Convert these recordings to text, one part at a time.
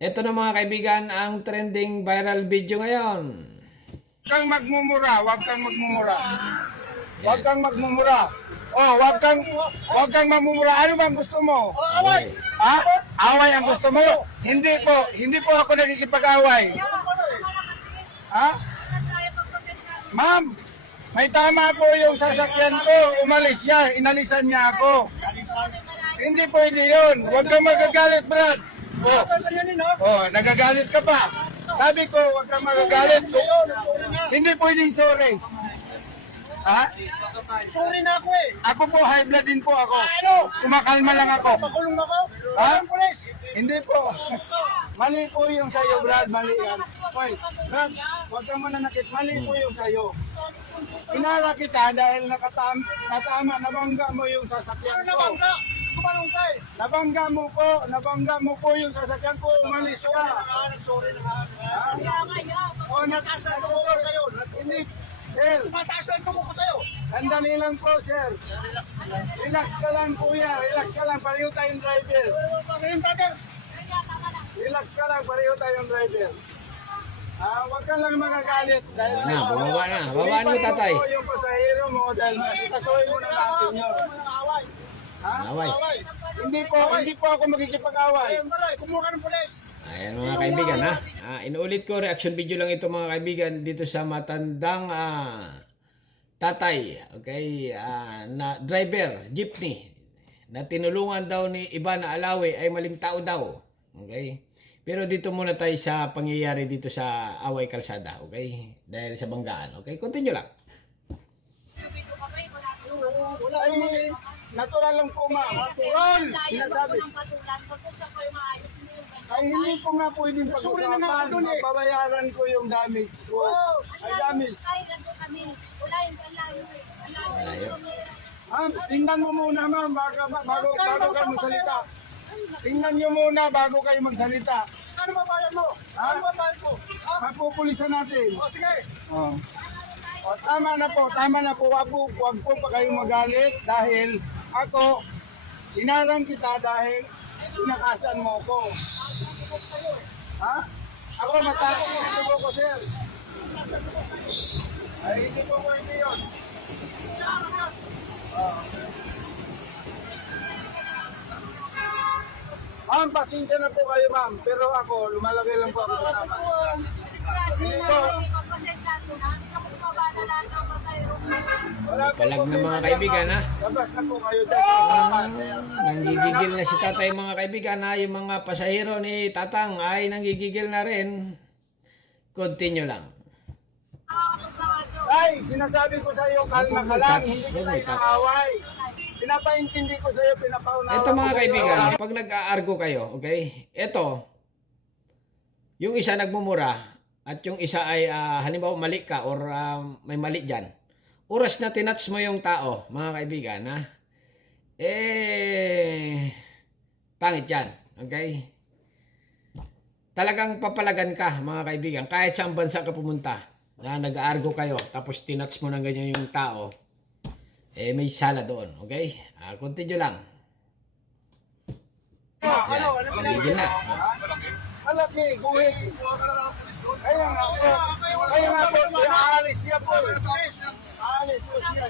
Ito na mga kaibigan ang trending viral video ngayon. Huwag kang magmumura, huwag kang magmumura. Huwag kang magmumura. Oh, huwag kang magmumura. Ano bang gusto mo? Away. Ha? Away ang gusto mo? Hindi po ako nakikipag-away. Ha? Ma'am, may tama po yung sasakyan ko. Umalis siya, inalisan niya ako. Hindi pwede yun. Huwag kang magagalit, Brad. Nagagalit ka pa. Sabi ko, huwag kang magagalit. Hindi pwedeng sorry. Ha? Sorry na ako eh. Ako po, high blood din po ako. Ano? Kumakalma lang ako. Pakulong ako. Ha? Ang pulis. Hindi po. Mali po yung sa'yo, Brad. Mali yan. Hoy, Brad, huwag kang mananakit. Mali po yung sa'yo. Pinala kita dahil natama, nabangga mo yung sasakyan Ano ko. nabangga? Kumanong ka eh. Nabangga mo po yung sasakyan ko. Umalis ka. Sorry na nga. O, Mataas ko sa'yo. Hindi. Sir, Mataas ko ko sa'yo. sandali lang po, sir. Relax ka lang, kuya. Relax ka lang. Pareho tayong driver. Ngayon, brother. Relax ka lang. Pareho tayong driver. Huwag ka lang magagalit. Dahil Na, bumaba na. Babaan mo, tatay. Ipag mo yung pasahero mo dahil kasuhin mo na natin yun. Away. Ha? Away. Away. Hindi po ako makikipag-away. Ayun pala, kumuha ka ng pulis. Ayan mga kaibigan ha. Inuulit ko, reaction video lang ito mga kaibigan dito sa matandang tatay, okay, na driver, jeepney, na tinulungan daw ni Ivan na Alawi ay maling tao daw. Okay? Pero dito muna tayo sa pangyayari dito sa Away Kalsada, okay? Dahil sa banggaan, okay? Continue lang. Ay, natural lang po, ma'am. Natural. Sinasabi. Ay, hindi ko nga pwedeng Sorry na nga ako pag-usapan. dun eh. Mababayaran ko yung damage ko. Ay, damage. Malayo. Ma'am, tingnan mo muna, ma'am, bago kayo magsalita. Tingnan nyo muna bago kayo magsalita. Ano ba bayan mo? Ano ba bayan ko? Mapupulisan natin. O sige. Oh. O, tama na po. Wag po pa kayong magalit dahil ako, inarang kita dahil pinakasan mo ko. Ha? Ako matakot na ito ko, sir. Ay, hindi po pwede yun. Ma'am, pasensya na po kayo, ma'am. Pero ako, lumalagay lang po ako sa tama. Wala po Palag po na kayo mga dyan, kaibigan ma'am. ha. Labas na po kayo dyan. Nanggigigil na si tatay mga kaibigan ha. Yung mga pasahero ni tatang ay nanggigigil na rin. Continue lang. Ay, sinasabi ko sa iyo, kalma ka lang, hindi kita inaaway. Pinapaintindi ko sa iyo, pinapaunawa Ito mga ko kaibigan, sa'yo. pag nag-aargo kayo, okay? Ito, yung isa nagmumura at yung isa ay halimbawa mali ka or may mali dyan. Oras na tinats mo yung tao, mga kaibigan, ha? Pangit yan, okay? Talagang papalagan ka, mga kaibigan, kahit saan bansa ka pumunta na nag-aargo kayo, tapos tinats mo ng ganyan yung tao, may sala doon, okay? Continue lang. Ano? Tigil na. Malaki, guhit. Kaya nga po, aalis siya po. Aalis po siya.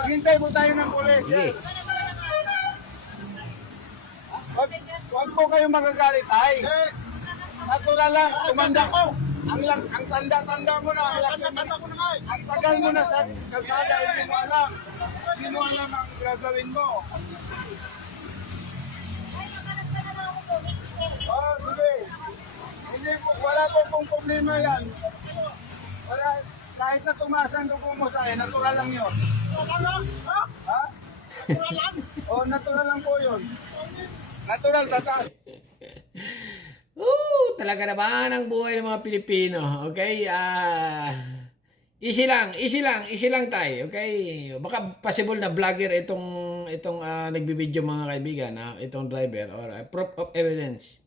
Maghintay po tayo ng pulis. Sige. Wag po kayo magagalit, ay. Natural lang, tumanda ko. Ang tanda-tanda mo na, ang tagal mo na sa kalsada, hindi mo alam. Hindi mo alam ang gagawin mo. Oh, sige. Hindi po, wala po pong problema yan. Wala, kahit na tumasan dugo mo sa akin, natural lang yun. Ha? Natural lang po yun. Natural, tataas. Talaga naman ang buhay ng mga Pilipino. Okay? Easy lang tayo. Okay? Baka possible na vlogger itong nagbibideo mga kaibigan, itong driver or proof of evidence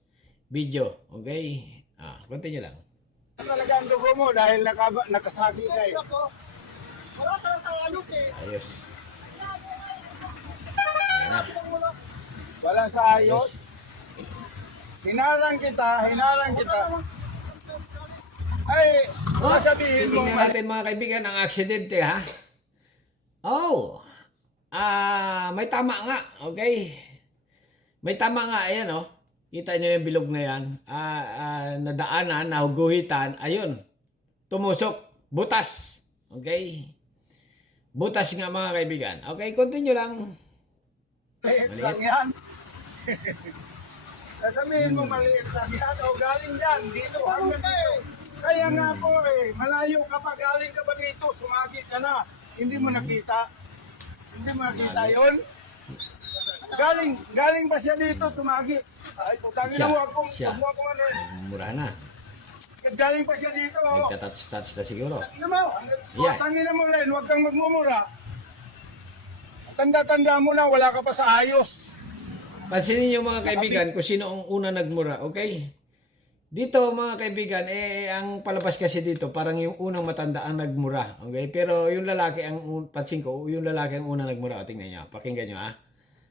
video. Okay? Continue lang. Talaga ang dugo mo dahil nakasagi ka eh. Wala ka sa ayos eh. Ayos. Ayan na. Wala sa ayos. Hinalang kita. Ay, sasabihin mo, Tingnan natin mga kaibigan ang aksidente ha. Oh. May tama nga, okay? May tama nga, ayan oh. Kita niyo yung bilog na yan. Nadaanan, nahuguhitan, ayun. Tumusok, butas. Okay? Butas nga mga kaibigan. Okay, continue lang. maliit lang yan. Sasabihin mo maliit lang yan o galing yan, dito, hanggang dito. Kaya nga po malayo ka pa, galing ka pa dito, sumagi ka na. Hindi mo nakita. Hindi mo nakita yun. Galing ba siya dito, tumagi? Ay, putangin Siya, mo akong, siya. huwag mo ako ano. Mura na. Galing pa siya dito. Nagtatats-tats na siguro. Ano mo? Yeah. Tangin na mo rin, huwag kang magmumura. Tanda-tanda mo na, wala ka pa sa ayos. Pansinin niyo mga kaibigan kung sino ang una nagmura, okay? Dito mga kaibigan, ang palabas kasi dito, parang yung unang matanda ang nagmura, okay? Pero yung lalaki, pansin ko, yung lalaki ang una nagmura. O, tingnan niyo, pakinggan niyo ha.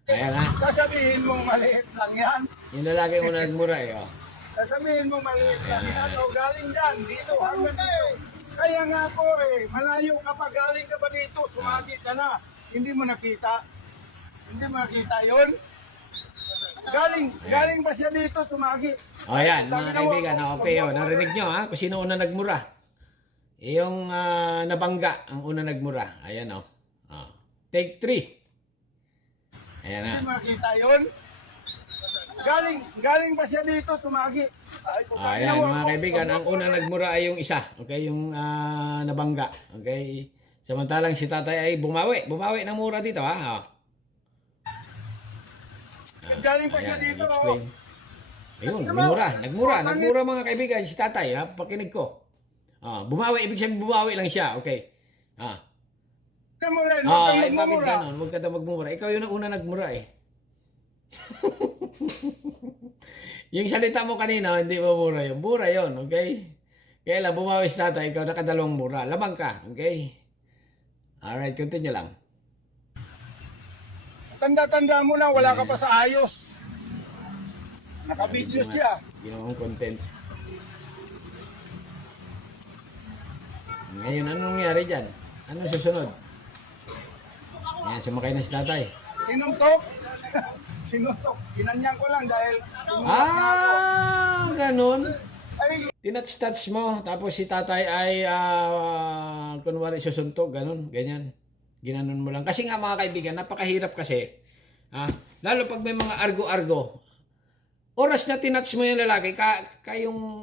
Ayan ha. Sasabihin mo maliit lang yan. Yung lalaki ang una nagmura oh. Sasabihin mo maliit lang yan o galing dyan, dito, hanggang dito. Kaya nga po malayo ka pa, galing ka pa dito, sumagi ka na. Hindi mo nakita. Hindi mo nakita yun. Galing ba siya dito, tumagi? O yan, mga kaibigan, okay oh. Narinig niyo ha, kung sino una nagmura. Yung nabangga ang una nagmura. Ayan oh. Take 3. Ayan ha. Hindi mo nakita yun. Galing ba siya dito, tumagi? Ay, Ayan mga kaibigan, ang unang nagmura ay yung isa, okay, yung nabangga, okay. Samantalang si tatay ay bumawi ng mura dito ha. Galing pa siya dito. Explain. Ayun, nagmura mga kaibigan si tatay ha, pakinig ko. Bumawi, ibig sabihin bumawi lang siya, okay. Ano mo rin, huwag kang Bakit magmumura. ganon? Huwag ka daw magmura. Ikaw yung una nagmura eh. Yung salita mo kanina, hindi mo mura yun. Mura yun, okay? Kaya lang, bumawi si tatay, ikaw nakadalawang mura. Lamang ka, okay? Alright, continue lang. Tanda-tanda mo na, wala ka pa sa ayos. Naka-video siya. Ginawang content. Ngayon, anong nangyari dyan? Anong susunod? Ayan, sumakay na si tatay. Sinuntok. Sinuntok. Ginanyan ko lang dahil... Ganun. Ay, Tinats-tats mo, tapos si tatay ay, kunwari susuntok, ganun, ganyan. Ginanon mo lang. Kasi nga mga kaibigan, napakahirap kasi. Lalo pag may mga argo-argo. Oras na tinats mo yung lalaki,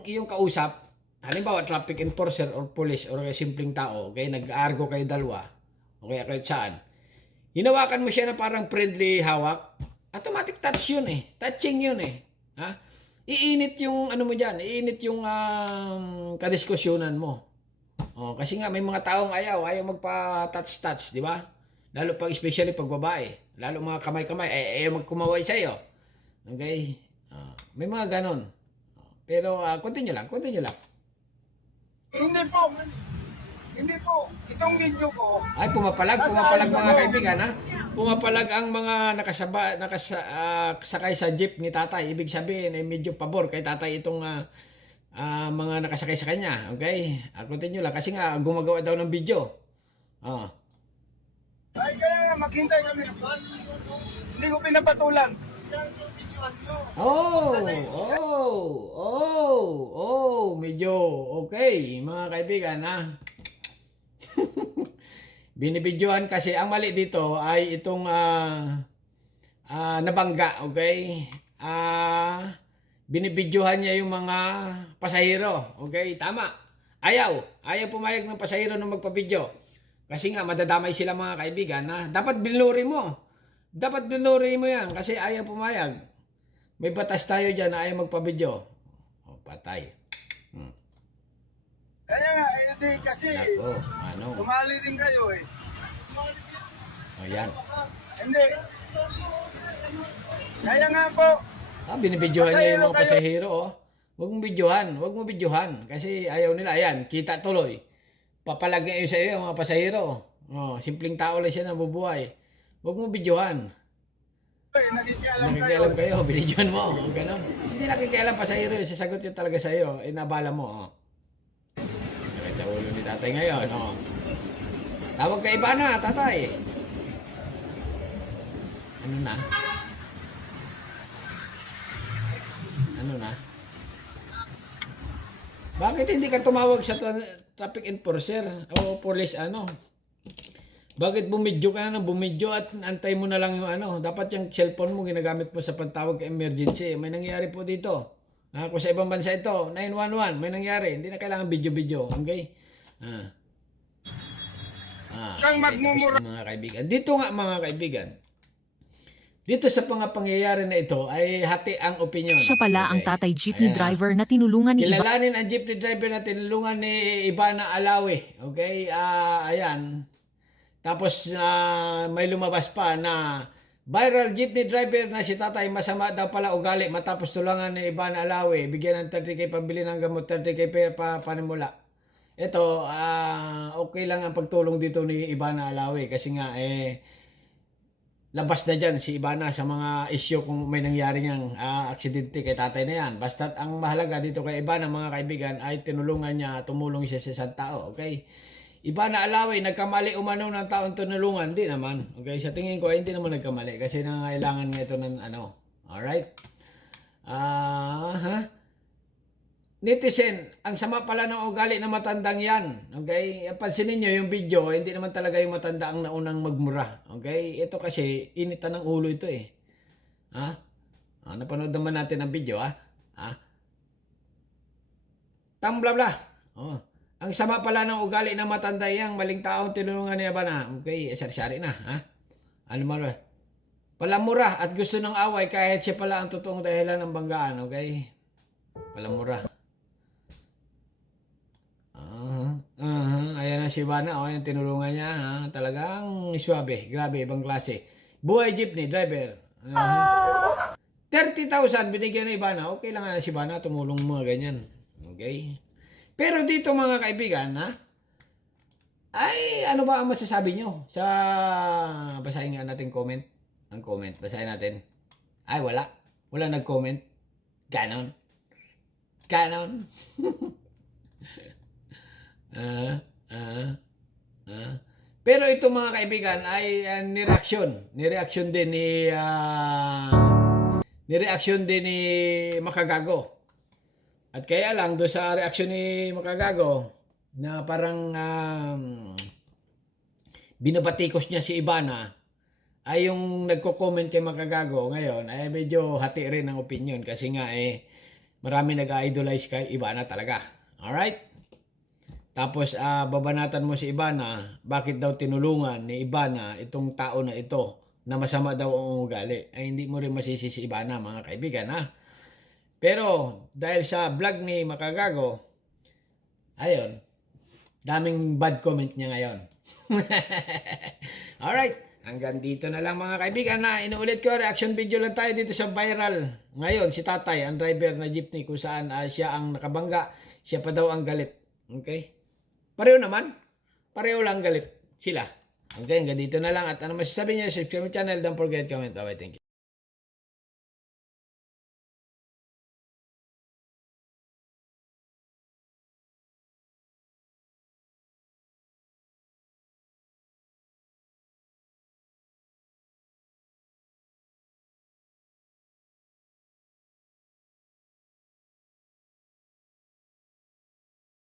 yung kausap, halimbawa traffic enforcer or police or simpleng tao, okay, nag-argo kayo dalawa, okay, kahit saan. Hinawakan mo siya na parang friendly hawak, automatic touch yun eh. Touching yun eh. Iinit yung ano mo dyan, iinit yung kadiskusyonan mo. Kasi nga may mga taong ayaw magpa-touch-touch, di ba? Lalo pag especially pag babae, lalo mga kamay-kamay, ayaw magkumaway sa iyo. Okay? May mga ganon. Pero continue lang. hindi po. Itong video ko, Ay, pumapalag mga kaibigan ha. Pumapalag ang mga nakasakay sa jeep ni tatay. Ibig sabihin ay medyo pabor kay tatay itong mga nakasakay sa kanya. Okay? Continue lang kasi nga gumagawa daw ng video. ay kaya nga maghintay kami. Hindi ko pinapatulan. Medyo okay mga kaibigan ha. Binibidyohan kasi ang mali dito ay itong nabangga, okay? Binibidyohan niya yung mga pasahero, okay? Tama. Ayaw pumayag ng pasahero na magpa-video. Kasi nga madadamay sila mga kaibigan na dapat binluri mo. Dapat binluri mo yan kasi ayaw pumayag. May batas tayo dyan na ayaw magpa-video. Patay. Kaya nga, hindi kasi sumali din kayo eh. Yan. Hindi. Kaya nga po, Binibidyohan niya yung mga pasahero. Huwag mo videohan. Kasi ayaw nila. Ayan, kita tuloy. Papalag niya yun sa iyo yung mga pasahero. Simpleng tao lang siya nabubuhay. Huwag mo videohan. Nakikialam kayo. Nakikialam kayo, binidyoan mo. Ganun. Hindi nakikialam pa sa iyo, sasagot yun talaga sa iyo. Nabala mo. Sakit sa ulo ni tatay ngayon. Tawag ka iba na, tatay. Ano na? Ano na? Bakit hindi ka tumawag sa traffic enforcer o police ano? Bakit bumidyo ka na ng bumidyo at antay mo na lang yung ano? Dapat yung cellphone mo ginagamit mo sa pagtawag ka emergency. May nangyari po dito. Kung sa ibang bansa ito, 911, may nangyari. Hindi na kailangan video-video. Okay? Kang magmumura. Mga kaibigan. Dito nga mga kaibigan. Dito sa mga pangyayari na ito ay hati ang opinion. Siya pala ang Okay? tatay jeepney Ayan. driver na tinulungan ni Ivan. Kilalanin ang jeepney driver na tinulungan ni Ivana Alawi. Okay? Ayan. Tapos may lumabas pa na viral jeepney driver na si tatay masama daw pala ugali matapos tulungan ni Ivana Alawi. Bigyan ng 30K pambili ng gamot, 30K panimula. Ito, okay lang ang pagtulong dito ni Ivana Alawi kasi nga labas na dyan si Ivana sa mga issue kung may nangyari niyang aksidente kay tatay na yan. Basta't ang mahalaga dito kay Ivana mga kaibigan ay tinulungan niya, tumulong siya sa isang tao. Okay? Ivana Alawi, nagkamali umano ng taong tinulungan. Hindi naman. Okay? Sa tingin ko ay hindi naman nagkamali kasi nangangailangan nga ito ng ano. Alright? Netizen, ang sama pala ng ugali na matandang yan. Okay? Pansinin nyo yung video, hindi naman talaga yung matanda ang naunang magmura. Okay? Ito kasi, initan ng ulo ito eh. Napanood naman natin ang video, Tamblabla. Ang sama pala ng ugali na matanda yan, maling taong tinulungan niya ba na? Okay, sari-sari na, Ano man ba? Palamura at gusto ng away kahit siya pala ang totoong dahilan ng banggaan, okay? Palamura. Ayan na si Ivana, yung tinulungan niya, talagang swabe, grabe, ibang klase. Buhay jeepney driver. 30,000 binigyan ni Ivana, okay lang nga si Ivana, tumulong mga ganyan. Okay? Pero dito mga kaibigan, ay ano ba ang masasabi nyo? Basahin nga natin comment. Ang comment, basahin natin. Ay, wala. Wala nag-comment. Ganon. Pero ito mga kaibigan ay nireaksyon din ni Makagago. At kaya lang do sa reaksyon ni Makagago na parang binabatikos niya si Ivana ay yung nagko-comment kay Makagago ngayon ay medyo hati rin ang opinion kasi nga marami nag-idolize kay Ivana talaga. Alright? Tapos babanatan mo si Ivana, bakit daw tinulungan ni Ivana itong tao na ito na masama daw ang ugali. Ay hindi mo rin masisi si Ivana mga kaibigan Pero dahil sa vlog ni Makagago, ayun, daming bad comment niya ngayon. Alright, hanggang dito na lang mga kaibigan inuulit ko, reaction video lang tayo dito sa viral. Ngayon, si tatay, ang driver na jeepney kung saan siya ang nakabangga, siya pa daw ang galit. Okay? Pareho naman. Pareho lang galit sila. Okay, hanggang dito na lang. At ano masasabi niya, subscribe mo channel. Don't forget, comment. Bye-bye. Thank you.